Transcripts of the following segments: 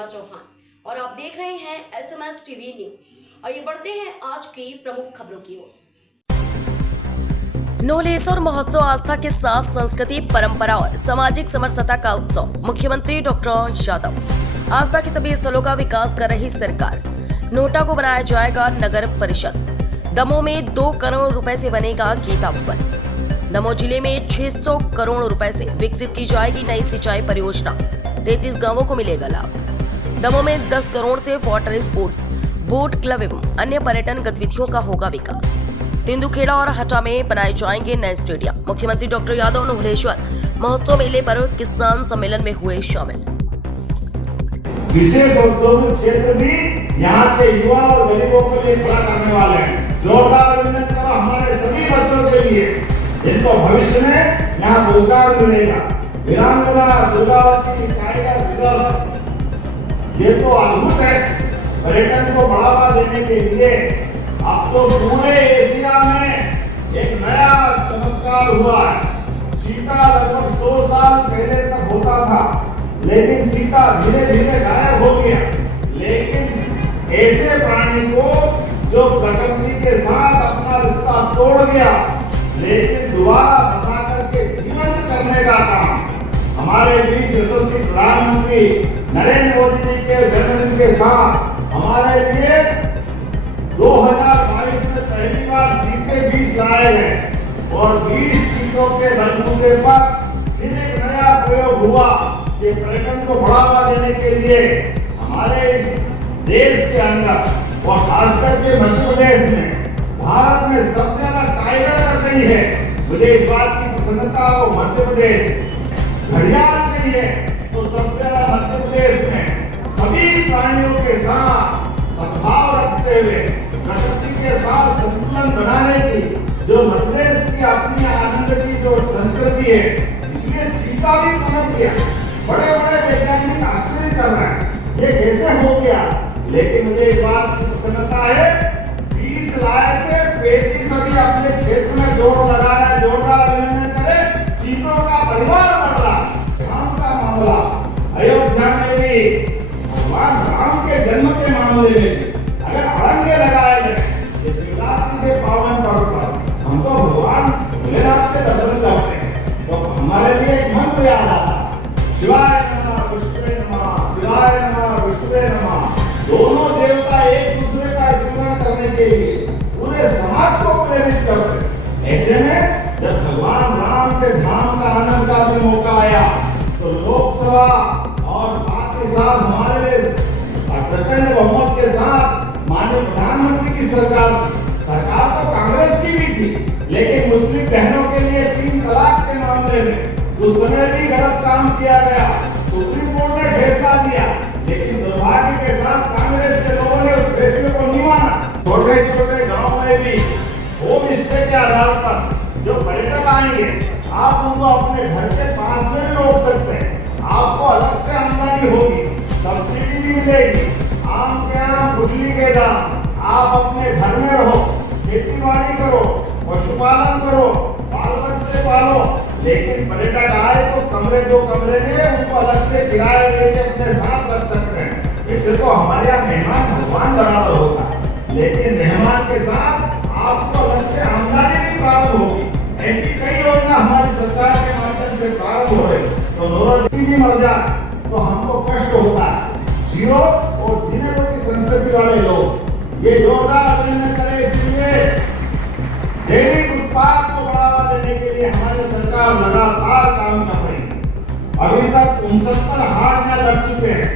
महिमा चौहान और आप देख रहे हैं SMS टीवी न्यूज। आइए बढ़ते हैं आज की प्रमुख खबरों की ओर। नोलेश्वर महोत्सव आस्था के साथ संस्कृति, परंपरा और सामाजिक समरसता का उत्सव। मुख्यमंत्री डॉक्टर यादव। आस्था के सभी स्थलों का विकास कर रही सरकार। नोटा को बनाया जाएगा नगर परिषद। दमोह में 2 करोड़ रुपए से बनेगा गीता भवन। दमोह जिले में 600 करोड़ रुपए से विकसित की जाएगी नई सिंचाई परियोजना। 33 गांवों को मिलेगा लाभ। दमोह में 10 करोड़ से वाटर स्पोर्ट्स, बोट क्लब एवं अन्य पर्यटन गतिविधियों का होगा विकास। तेंदुखेड़ा और हटा में बनाए जाएंगे नए स्टेडियम। मुख्यमंत्री डॉक्टर यादव नोलेश्वर महोत्सव मेले पर किसान सम्मेलन में हुए शामिल। विशेष औद्योगिक क्षेत्र भी यहाँ के युवा और गरीबों के लिए खड़ा करने वाले हैं। जोरदार अभिनंदन करो हमारे सभी बच्चों के लिए, जिनको भविष्य में यहाँ रोजगार मिलेगा। वीरांगना, दुर्गावती, टाइगर रिजर्व, ये तो अद्भुत है। पर्यटन को बढ़ावा देने के लिए अब तो पूरे एशिया में एक नया चमत्कार हुआ है। चीता लगभग 100 साल पहले तक होता था, लेकिन चीता धीरे धीरे गायब हो गया। लेकिन ऐसे प्राणी को जो प्रकृति के साथ अपना रिश्ता तोड़ गया, लेकिन दोबारा बसा करके जीवंत करने का काम हमारे बीच यशस्वी प्रधानमंत्री नरेंद्र मोदी जी के जन्मदिन के साथ हमारे लिए 2022 में पहली बार चीते 20 लाए गए और 20 चीतों के बलबूते पर फिर एक नया प्रयोग हुआ। ये पर्यटन को बढ़ावा देने के लिए हमारे इस देश के अंदर और खासकर के मध्य प्रदेश में, भारत में सबसे ज्यादा टाइगर का कहीं है। मुझे इस बात की प्रसन्नता हो, मध्य प्रदेश घड़ियाल कहीं है तो सबसे ज्यादा मध्य प्रदेश में सभी प्राणियों के साथ सद्भाव रखते हुए प्रकृति के साथ संतुलन बनाने की जो मध्य प्रदेश की अपनी आनंद की जो संस्कृति है, इसलिए चीता भी पनप गया। बड़े बड़े वैज्ञानिक आश्चर्य कर रहे हैं ये कैसे हो गया। लेकिन मुझे इस बात की प्रसन्नता है, 20 लाए थे, 35 अभी अपने क्षेत्र में जोड़ लगा रहा है। जोरदार अभिनंदन करें। चीतों का परिवार बढ़ रहा है। राम का मामला अयोध्या में भी, भगवान राम के जन्म के मामले में अगर अड़ंगे लगाए गए शिवरात्रि के पावन पर्व पर, हम तो भगवान भोलेनाथ के दर्शन करते हैं तो हमारे लिए एक मंत्र याद आता है, शिवाय नमः विष्णुवे नमः, शिवाय नमः विष्णुवे नमः। दोनों देवता एक दूसरे का स्मरण करने के लिए पूरे समाज को प्रेरित करते हैं। ऐसे में जब भगवान राम के धाम का आनंद का भी मौका आया तो लोकसभा और साथ ही साथ हमारे प्रचंड बहुमत के साथ माननीय प्रधानमंत्री की सरकार तो कांग्रेस की भी थी, लेकिन मुस्लिम बहनों के लिए 3 तलाक के मामले में उस समय भी गलत काम किया गया। सुप्रीम कोर्ट ने फैसला दिया, लेकिन दुर्भाग्य के साथ कांग्रेस के लोगों ने उस फैसले को नहीं माना। छोटे छोटे गांव में भी होम स्टे के आधार पर जो पर्यटक आएंगे, आप उनको अपने घर के पास में भी रोक सकते हैं। आपको अलग से आमदनी होगी, सब्सिडी भी मिलेगी। आम के आम, गुठली के दाम। आप अपने घर में रहो, खेती बाड़ी करो, पशुपालन करो, बाल बच्चे पालो, लेकिन पर्यटक आए तो कमरे 2 कमरे में उनको अलग से किराया लेके अपने साथ रख सकते हैं। इससे तो हमारे यहाँ मेहमान भगवान बराबर होगा, लेकिन मेहमान के साथ आपको अलग से आमदनी भी प्राप्त होगी। ऐसी कई योजना हमारी सरकार के माध्यम से प्रारंभ हो रही। तो नौरती भी मर जाए तो हमको कष्ट होता है। जीरो और जीने की संस्कृति वाले लोग ये जोरदार अभिनंदन करें। इसलिए जैविक उत्पाद को बढ़ावा देने के लिए हमारी सरकार लगातार काम कर रही है। अभी तक 69 हाट यहाँ लग चुके हैं।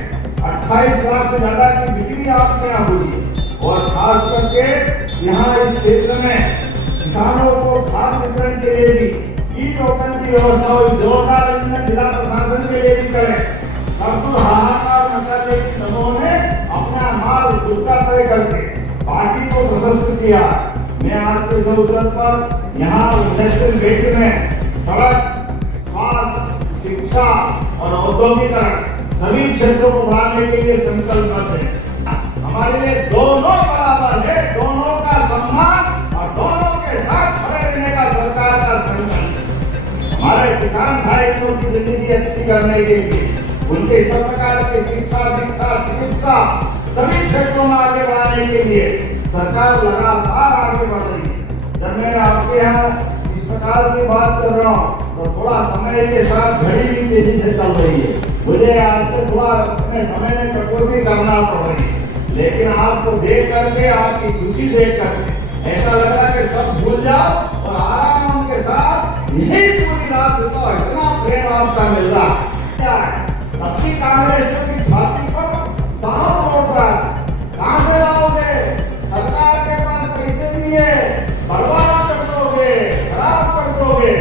28 लाख से ज्यादा की बिक्री आपके यहाँ हुई है और खास करके यहाँ इस क्षेत्र में किसानों को खाद वितरण के लिए भी ई-टोकन की व्यवस्था हुई। जोरदार अभिनंदन जिला प्रशासन के लिए भी करें। सब हाहाकार न करने की दमोह ने अपना माल जुटा तय करके पार्टी को प्रशस्त किया। मैं आज के इस अवसर पर यहाँ इंडस्ट्रियल बेल्ट में सड़क, स्वास्थ्य, शिक्षा और औद्योगिकरण सभी क्षेत्रों को बढ़ाने के लिए संकल्प है। हमारे लिए दोनों बराबर है, दोनों का सम्मान और दोनों के साथ खड़े रहने का सरकार का संकल्प है। हमारे किसान भाइयों की जिंदगी अच्छी करने के लिए उनके सब प्रकार के शिक्षा, दीक्षा, चिकित्सा सभी क्षेत्रों में आगे बढ़ाने के लिए सरकार लगातार आगे बढ़ रही है। जब मैं आपके यहाँ इस प्रकार की बात कर रहा हूँ तो थोड़ा समय के साथ घड़ी भी तेजी से चल रही है। मुझे आज से थोड़ा अपने समय में कटौती करना पड़ रही है, लेकिन आपको देख करके, आपकी खुशी देख करके ऐसा लग रहा है कि सब भूल जाओ और आराम के साथ यही पूरी रात बिताओ। इतना प्रेम आपका मिल रहा है। क्या है अपनी कांग्रेस की छाती पर सांप लौट रहा है। कहां से लाओगे? सरकार के पास पैसे नहीं है, बर्बाद कर दोगे, खराब कर दोगे।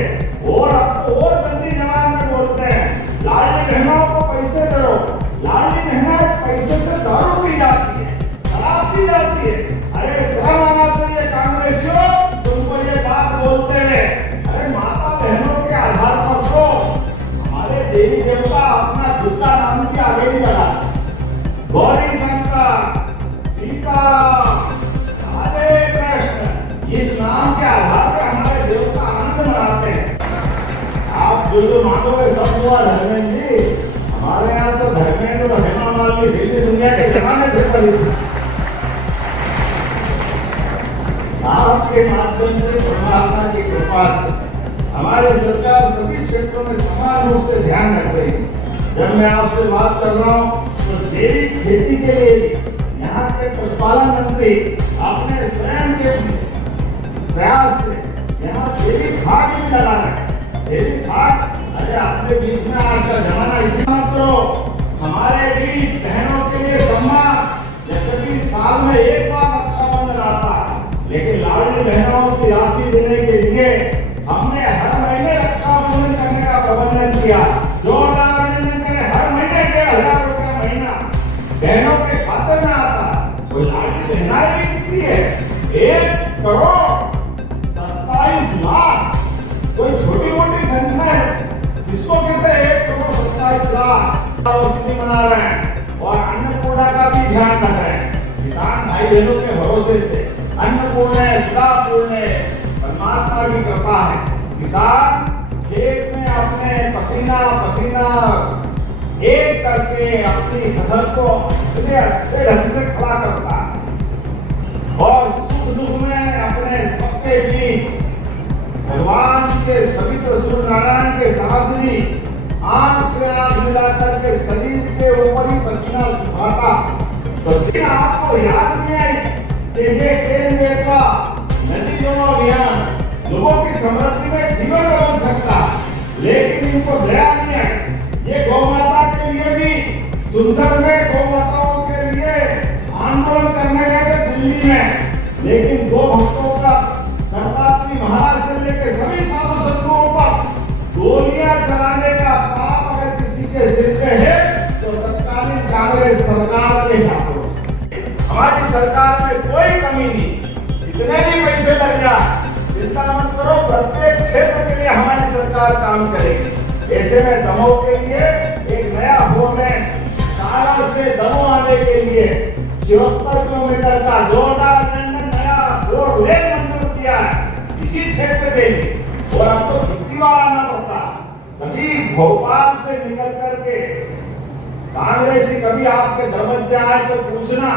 और अब तो और गंदी जबान में बोलते हैं लाडली बहनों को पैसे दो। लाडली बहनें पैसे से दारू पी जाती है, शराब पी जाती है। अरे शर्म आना चाहिए कांग्रेसियों, तुमको ये बात बोलते हैं। अरे माता बहनों के आधार पर तो हमारे देवी देवता अपना खुद का नाम भी आगे नहीं बढ़ा। गौरी शंकर, सीताराम, राधे कृष्ण, इस नाम के आधार पर हमारे देवता आनंद मनाते हैं। आप जो मानोगे सब हुआ धर्मेंद्र जी। हमारे यहाँ तो धर्मेंद्र और हेमा मालिनी फिल्मी दुनिया के जमाने से पड़ी। आपके माध्यम से परमात्मा की कृपा से हमारी सरकार सभी क्षेत्रों में समान रूप से ध्यान रख रही है। जब मैं आपसे बात कर रहा हूँ तो जैविक खेती के लिए यहाँ के पशुपालन मंत्री अपने स्वयं के प्रयास से यहाँ जैविक खाद भी लगा रहे हैं। जैविक खाद, अरे अपने बीच में आज का जमाना इसी मत करो। हमारे बीच बहनों के लिए सम्मान, जैसे कि साल में एक बार रक्षाबंधन आता है, लेकिन लाडली बहनों की राशि देने के लिए हमने हर महीने रक्षाबंधन करने का प्रबंधन किया। जोरदार अभिनंदन करें। हर महीने 1,500 रुपया महीना बहनों के खाते में आता है। कोई लाडली बहनाएं भी कितनी है? 1,27,00,000। कोई छोटी मोटी संख्या है? इसको कहते हैं 1,27,00,000 उसकी मना रहे हैं। और अन्नपूर्णा का भी ध्यान रख रहे हैं। किसान भाई बहनों के भरोसे से अन्नपूर्ण, सदापूर्ण, परमात्मा की कृपा है। किसान खेत में अपने पसीना पसीना एक करके अपनी फसल को इतने अच्छे ढंग से खड़ा करता है और सुख दुख में अपने सबके बीच भगवान के पवित्र सूर्य नारायण के सामने आंख से आंख मिलाकर के शरीर के ऊपर ही पसीना सुखाता। पसीना आपको याद नहीं आई कि ये केन बेटा नदी जोड़ो अभियान लोगों की समृद्धि में जीवन बदल सकता, लेकिन इनको दया नहीं आई। ये गौ माता के लिए भी सुनसर में गौ माताओं के लिए आंदोलन करने गए थे दिल्ली में, लेकिन गौ भक्तों का गणपति महाराज से लेकर सभी साधु संतों पर गोलियां चलाने का पाप अगर किसी के सिर पे है तो तत्कालीन कांग्रेस सरकार के हाथों। हमारी सरकार में कोई कमी नहीं, इतने भी पैसे लग जाए चिंता मत करो, प्रत्येक क्षेत्र के लिए हमारी सरकार काम करेगी। ऐसे में दमोह के लिए एक नया फोन है, सारा से दमोह आने के लिए 74 किलोमीटर का जोरदार नया रोड लेन मंजूर किया है इसी क्षेत्र के लिए। और अब तो कितनी बार आना पड़ता, कभी भोपाल से निकल करके कांग्रेसी कभी आपके दरवाजे आए तो पूछना